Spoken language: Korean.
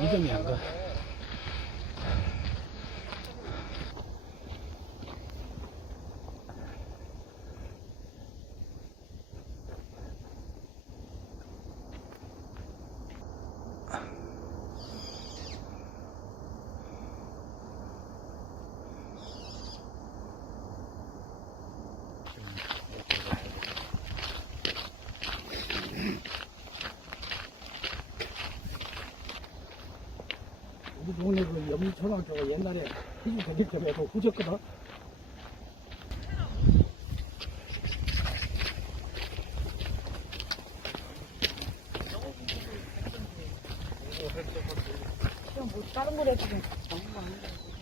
믿음이 안 가. 우리 동네 그 염초등학교가 옛날에 희주 대립점에 그 후졌거든. 뭐 다른 거래 지금 너무 많은데.